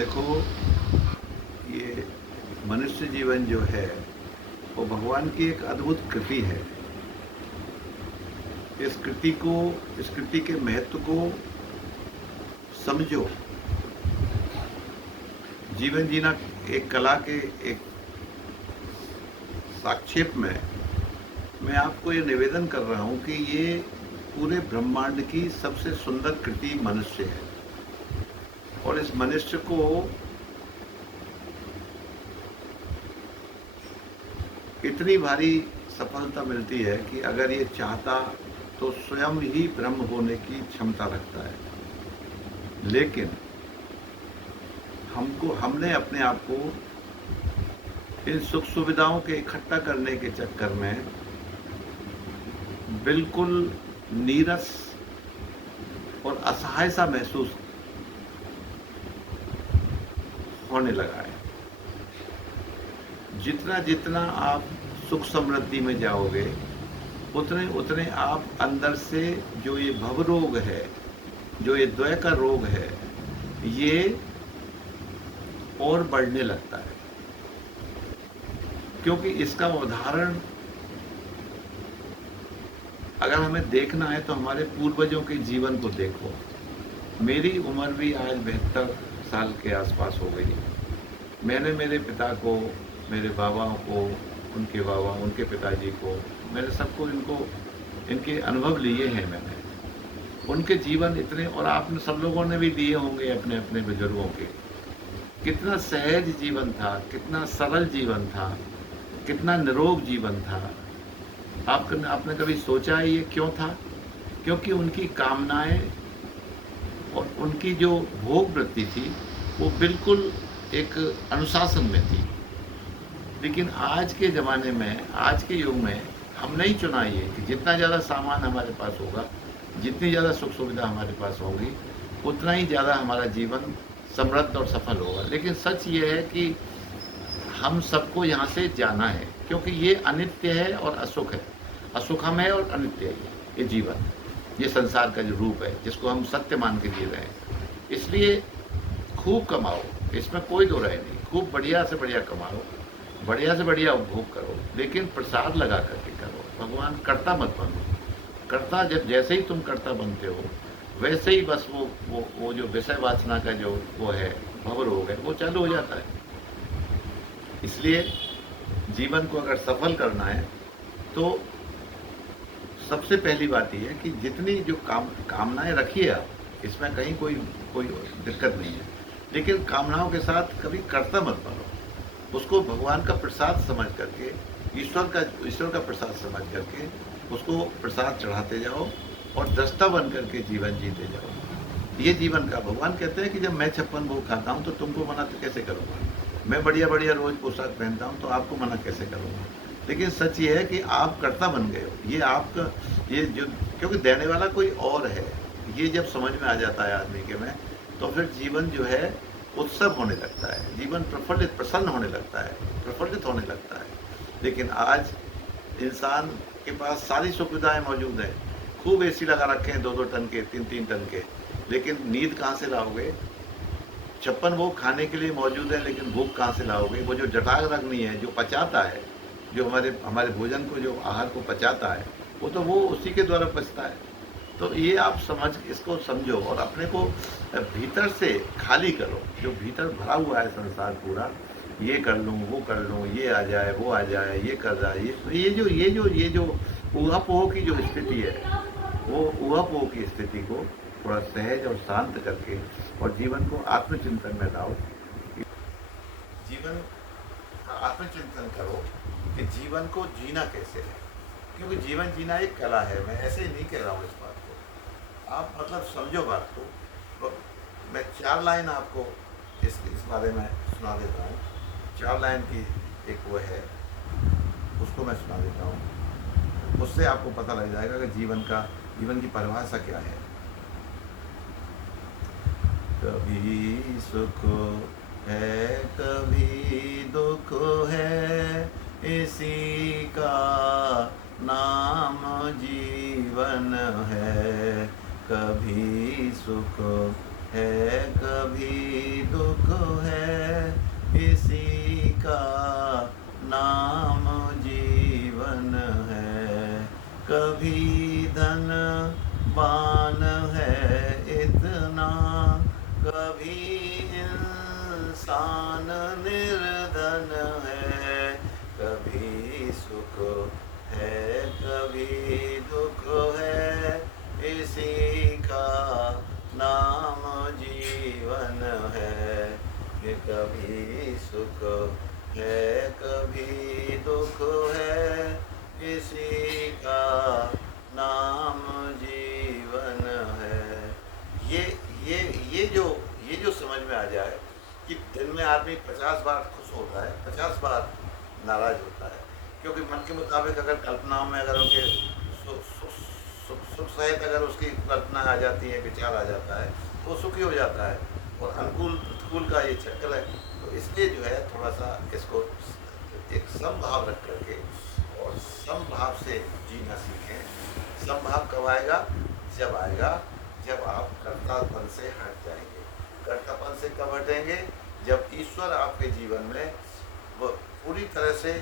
देखो, ये मनुष्य जीवन जो है वो भगवान की एक अद्भुत कृति है। इस कृति के महत्व को समझो। जीवन जीना एक कला के एक साक्षेप में मैं आपको ये निवेदन कर रहा हूँ कि ये पूरे ब्रह्मांड की सबसे सुंदर कृति मनुष्य है। और इस मनुष्य को इतनी भारी सफलता मिलती है कि अगर ये चाहता तो स्वयं ही ब्रह्म होने की क्षमता रखता है। लेकिन हमने अपने आप को इन सुख सुविधाओं के इकट्ठा करने के चक्कर में बिल्कुल नीरस और असहाय सा महसूस होने लगा है। जितना जितना आप सुख समृद्धि में जाओगे उतने उतने आप अंदर से जो ये भव रोग है, जो ये द्वय का रोग है, ये और बढ़ने लगता है। क्योंकि इसका उदाहरण अगर हमें देखना है तो हमारे पूर्वजों के जीवन को देखो। मेरी उम्र भी आज 72 साल के आसपास हो गई। मैंने मेरे पिता को, मेरे बाबा को, उनके बाबा, उनके पिताजी को, मैंने सबको इनके अनुभव लिए हैं मैंने। उनके जीवन इतने, और आपने सब लोगों ने भी लिए होंगे अपने अपने बुजुर्गों के। कितना सहज जीवन था, कितना सरल जीवन था, कितना निरोग जीवन था। आपने कभी सोचा है ये क्यों था? क्योंकि उनकी कामनाएं और उनकी जो भोग वृत्ति थी वो बिल्कुल एक अनुशासन में थी। लेकिन आज के ज़माने में, आज के युग में हमने ही चुना ये कि जितना ज़्यादा सामान हमारे पास होगा, जितनी ज़्यादा सुख सुविधा हमारे पास होगी, उतना ही ज़्यादा हमारा जीवन समृद्ध और सफल होगा। लेकिन सच ये है कि हम सबको यहाँ से जाना है, क्योंकि ये अनित्य है और असुख है, असुखम है और अनित्य है ये जीवन, ये संसार का जो रूप है जिसको हम सत्य मान के जी रहे हैं। इसलिए खूब कमाओ, इसमें कोई दो राय नहीं। खूब बढ़िया से बढ़िया कमाओ, बढ़िया से बढ़िया उपभोग करो, लेकिन प्रसाद लगा करके करो। भगवान कर्ता मत बनो। कर्ता जैसे ही तुम कर्ता बनते हो वैसे ही बस वो जो विषय वासना का जो वो है, भव रोग है, वो चालू हो जाता है। इसलिए जीवन को अगर सफल करना है तो सबसे पहली बात यह है कि जितनी जो कामनाएं रखिए आप, इसमें कहीं कोई दिक्कत नहीं है। लेकिन कामनाओं के साथ कभी कर्ता मत बनो। उसको भगवान का प्रसाद समझ करके, ईश्वर का प्रसाद समझ करके उसको प्रसाद चढ़ाते जाओ और दृष्टा बन करके जीवन जीते जाओ। ये जीवन का, भगवान कहते हैं कि जब मैं 56 भोग खाता हूँ तो तुमको मना तो कैसे करूँगा? मैं बढ़िया बढ़िया रोज पोशाक पहनता हूँ तो आपको मना कैसे करूँगा? लेकिन सच ये है कि आप कर्ता बन गए हो। ये आपका, ये जो, क्योंकि देने वाला कोई और है। ये जब समझ में आ जाता है आदमी के में, तो फिर जीवन जो है उत्सव होने लगता है, जीवन प्रफुल्लित, प्रसन्न होने लगता है, प्रफुल्लित होने लगता है। लेकिन आज इंसान के पास सारी सुविधाएं मौजूद हैं। खूब एसी लगा रखे हैं 2-2 टन के, 3-3 टन के, लेकिन नींद कहाँ से लाओगे? 56 वो खाने के लिए मौजूद है, लेकिन भूख कहाँ से लाओगे? वो जो जठराग्नि है, जो पचाता है, जो हमारे भोजन को, जो आहार को पचाता है, वो उसी के द्वारा पचता है। तो ये आप इसको समझो और अपने को भीतर से खाली करो। जो भीतर भरा हुआ है संसार पूरा, ये कर लूँ, वो कर लूँ, ये आ जाए, वो आ जाए, ये कर रहा है, ये जो ऊहापोह की जो स्थिति है, वो ऊहापोह की स्थिति को थोड़ा सहज और शांत करके और जीवन को आत्मचिंतन में लाओ। जीवन का आत्मचिंतन करो कि जीवन को जीना कैसे है। क्योंकि जीवन जीना एक कला है। मैं ऐसे ही नहीं कह रहा हूँ इस बात को, आप मतलब समझो बात को। तो मैं 4 लाइन आपको इस बारे में सुना देता हूँ। 4 लाइन की एक वो है, उसको मैं सुना देता हूँ। उससे आपको पता लग जाएगा कि जीवन की परिभाषा क्या है। कभी सुख है, कभी दुख है, इसी का नाम जीवन है। कभी सुख है कभी दुख है इसी का नाम जीवन है, कभी धन बान है इतना, कभी इंसान निर्धन है, कभी सुख है कभी दुख है इसी का नाम जीवन है, कि कभी सुख है कभी दुख है इसी का नाम जीवन है। ये ये जो समझ में आ जाए कि दिन में आदमी 50 बार खुश होता है, 50 बार नाराज होता है, क्योंकि मन के मुताबिक अगर कल्पनाओं में अगर उनके सुख सहित अगर उसकी कल्पना आ जाती है, विचार आ जाता है, तो सुखी हो जाता है। और अनुकूल प्रतिकूल का ये चक्कर है। तो इसलिए जो है थोड़ा सा इसको एक समभाव रख करके और समभाव से जीना सीखें। समभाव कब आएगा? जब आएगा जब आप कर्तापन से हट जाएंगे। कर्तापन से कब हटेंगे? जब ईश्वर आपके जीवन में वो पूरी तरह से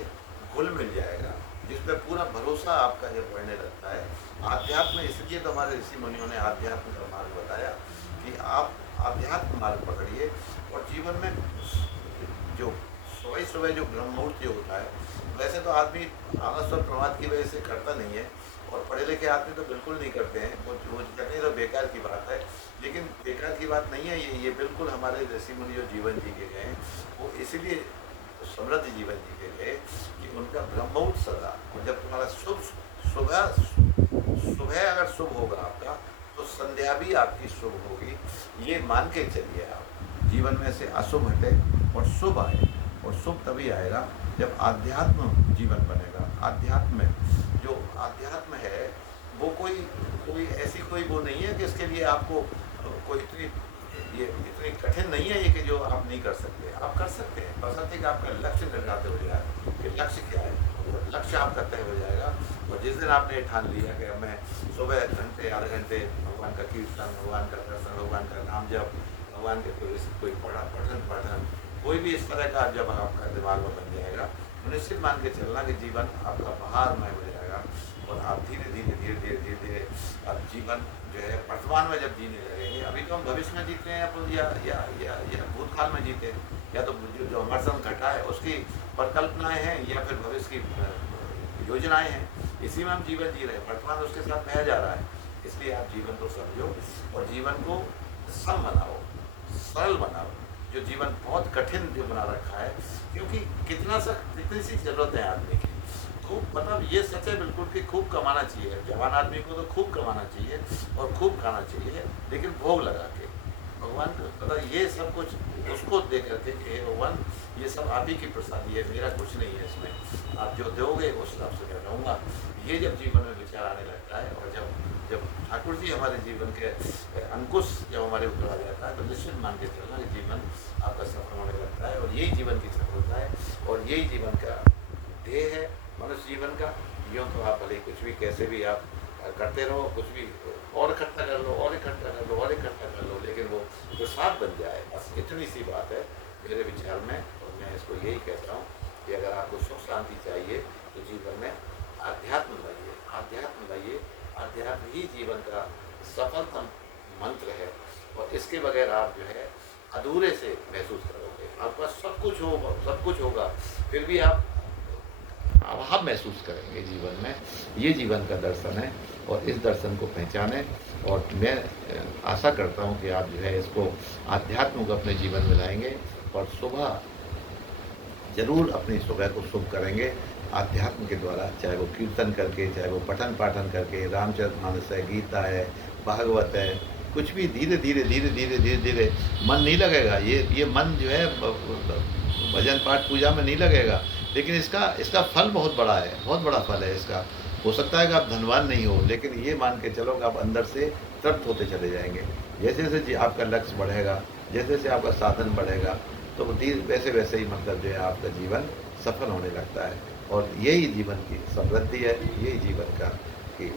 घुल मिल जाएगा, जिस पर पूरा भरोसा आपका जब बढ़ने लगता है। आध्यात्म, इसलिए तो हमारे ऋषि मुनियों ने आध्यात्म का मार्ग बताया कि आप आध्यात्म मार्ग पकड़िए। और जीवन में जो सुबह जो ब्रह्म मुहूर्त जो होता है, वैसे तो आदमी आलस और प्रमाद की वजह से करता नहीं है, और पढ़े लिखे आदमी तो बिल्कुल नहीं करते हैं। वो कहते हैं तो बेकार की बात है, लेकिन बेकार की बात नहीं है। ये बिल्कुल हमारे ऋषि मुनि जो जीवन जी के गए वो इसीलिए समृद्ध जीवन जी के गए कि उनका ब्रह्म मुहूर्त सदा, और जब तुम्हारा सुबह अगर शुभ होगा आपका, तो संध्या भी आपकी शुभ होगी। ये मान के चलिए आप जीवन में से अशुभ हटे और शुभ आए। और शुभ तभी आएगा जब आध्यात्म जीवन बनेगा। आध्यात्म में जो आध्यात्म है वो कोई ऐसी कोई वो नहीं है कि इसके लिए आपको कोई इतनी कठिन नहीं है ये कि जो आप नहीं कर सकते। आप कर सकते हैं, बशर्ते कि आपका लक्ष्य निर्धारित हो जाए कि लक्ष्य क्या है। लक्ष्य आपका तय हो जाएगा। और जिस दिन आपने ठान लिया कि मैं सुबह घंटे आधे घंटे भगवान का कीर्तन, भगवान का दर्शन, भगवान का नाम जप, भगवान के कोई पठन कोई भी इस तरह का जब आपका दिमाग में बन जाएगा, तो निश्चित मान के चलना कि जीवन आपका बहारमय हो जाएगा। और आप धीरे अब जीवन जो है वर्तमान में जब जीने लगेंगे। अभी तो हम भविष्य में जीते हैं या भूतकाल में जीते हैं, या तो जो हमारे साथ घटा है उसकी परिकल्पनाएं हैं, या फिर भविष्य की योजनाएं हैं। इसी में हम जीवन जी रहे हैं, वर्तमान उसके साथ बह जा रहा है। इसलिए आप जीवन को समझो और जीवन को सम बनाओ, सरल बनाओ। जो जीवन बहुत कठिन जो बना रखा है, क्योंकि कितनी सी जरूरत है आदमी की। खूब, मतलब ये सच है बिल्कुल कि खूब कमाना चाहिए। जवान आदमी को तो खूब कमाना चाहिए और खूब खाना चाहिए, लेकिन भोग लगा के। भगवान को मतलब ये सब कुछ उसको दे करके कि हे भगवान, ये सब आप ही की प्रसादी है, मेरा कुछ नहीं है इसमें, आप जो दोगे उस हिसाब से मैं रहूँगा। ये जब जीवन में विचार आने लगता है, और जब ठाकुर जी हमारे जीवन के अंकुश जब हमारे ऊपर आ जाता है, तो निश्चित मान के चलना कि जीवन आपका सफल होने लगता है। और यही जीवन की सफलता है, और यही जीवन का ध्येय है मनुष्य जीवन का। यूँ तो आप भले कुछ भी कैसे भी आप करते रहो, कुछ भी और इकट्ठा कर लो और इकट्ठा कर लो और इकट्ठा कर लो, लेकिन वो प्रसाद बन जाए, बस इतनी सी बात है मेरे विचार में। और मैं इसको यही कहता हूँ कि अगर आपको सुख शांति चाहिए तो जीवन में आध्यात्म लाइए, आध्यात्म लाइए। आध्यात्म ही जीवन का सफलतम मंत्र है, और इसके बगैर आप जो है अधूरे से महसूस करोगे। आपका सब कुछ होगा, फिर भी आप अभाव महसूस करेंगे जीवन में। ये जीवन का दर्शन है, और इस दर्शन को पहचानें। और मैं आशा करता हूँ कि आप जो है इसको आध्यात्म को अपने जीवन में लाएंगे, और सुबह जरूर अपनी सुबह को शुभ करेंगे आध्यात्म के द्वारा, चाहे वो कीर्तन करके, चाहे वो पठन पाठन करके, रामचरितमानस है, गीता है, भागवत है, कुछ भी धीरे धीरे मन नहीं लगेगा। ये मन जो है भजन पाठ पूजा में नहीं लगेगा, लेकिन इसका फल बहुत बड़ा है, बहुत बड़ा फल है इसका। हो सकता है कि आप धनवान नहीं हो, लेकिन ये मान के चलो कि आप अंदर से तृप्त होते चले जाएंगे। जैसे जैसे आपका लक्ष्य बढ़ेगा, जैसे जैसे आपका साधन बढ़ेगा, तो वैसे ही मतलब जो है आपका जीवन सफल होने लगता है। और यही जीवन की समृद्धि है, यही जीवन का की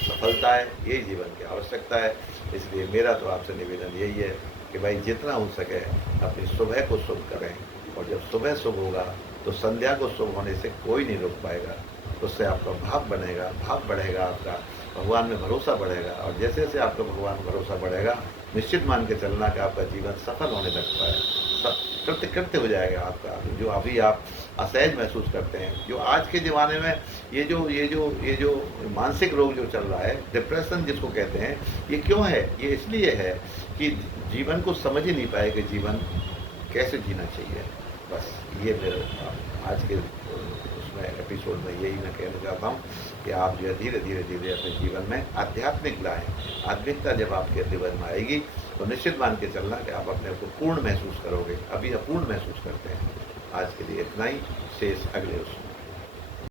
सफलता है, यही जीवन की आवश्यकता है। इसलिए मेरा तो आपसे निवेदन यही है कि भाई जितना हो सके अपनी सुबह को शुभ करें, और जब सुबह शुभ होगा तो संध्या को शुभ होने से कोई नहीं रोक पाएगा। उससे आपका भाव बनेगा, भाव बढ़ेगा आपका, भगवान में भरोसा बढ़ेगा, और जैसे जैसे आपका भगवान में भरोसा बढ़ेगा, निश्चित मान के चलना कि आपका जीवन सफल होने लगता है, कृत्य कृत्य हो जाएगा आपका। जो अभी आप असहज महसूस करते हैं, जो आज के ज़माने में ये जो मानसिक रोग जो चल रहा है, डिप्रेशन जिसको कहते हैं, ये क्यों है? ये इसलिए है कि जीवन को समझ ही नहीं पाए कि जीवन कैसे जीना चाहिए। बस ये मेरे आज के उसमें एपिसोड में यही मैं कहना चाहता हूँ कि आप जो है धीरे धीरे अपने जीवन में आध्यात्मिक लाएँ। आध्यात्मिकता जब आपके जीवन में आएगी तो निश्चित मान के चलना कि आप अपने को पूर्ण महसूस करोगे। अभी अपूर्ण महसूस करते हैं। आज के लिए इतना ही, शेष अगले उसमें।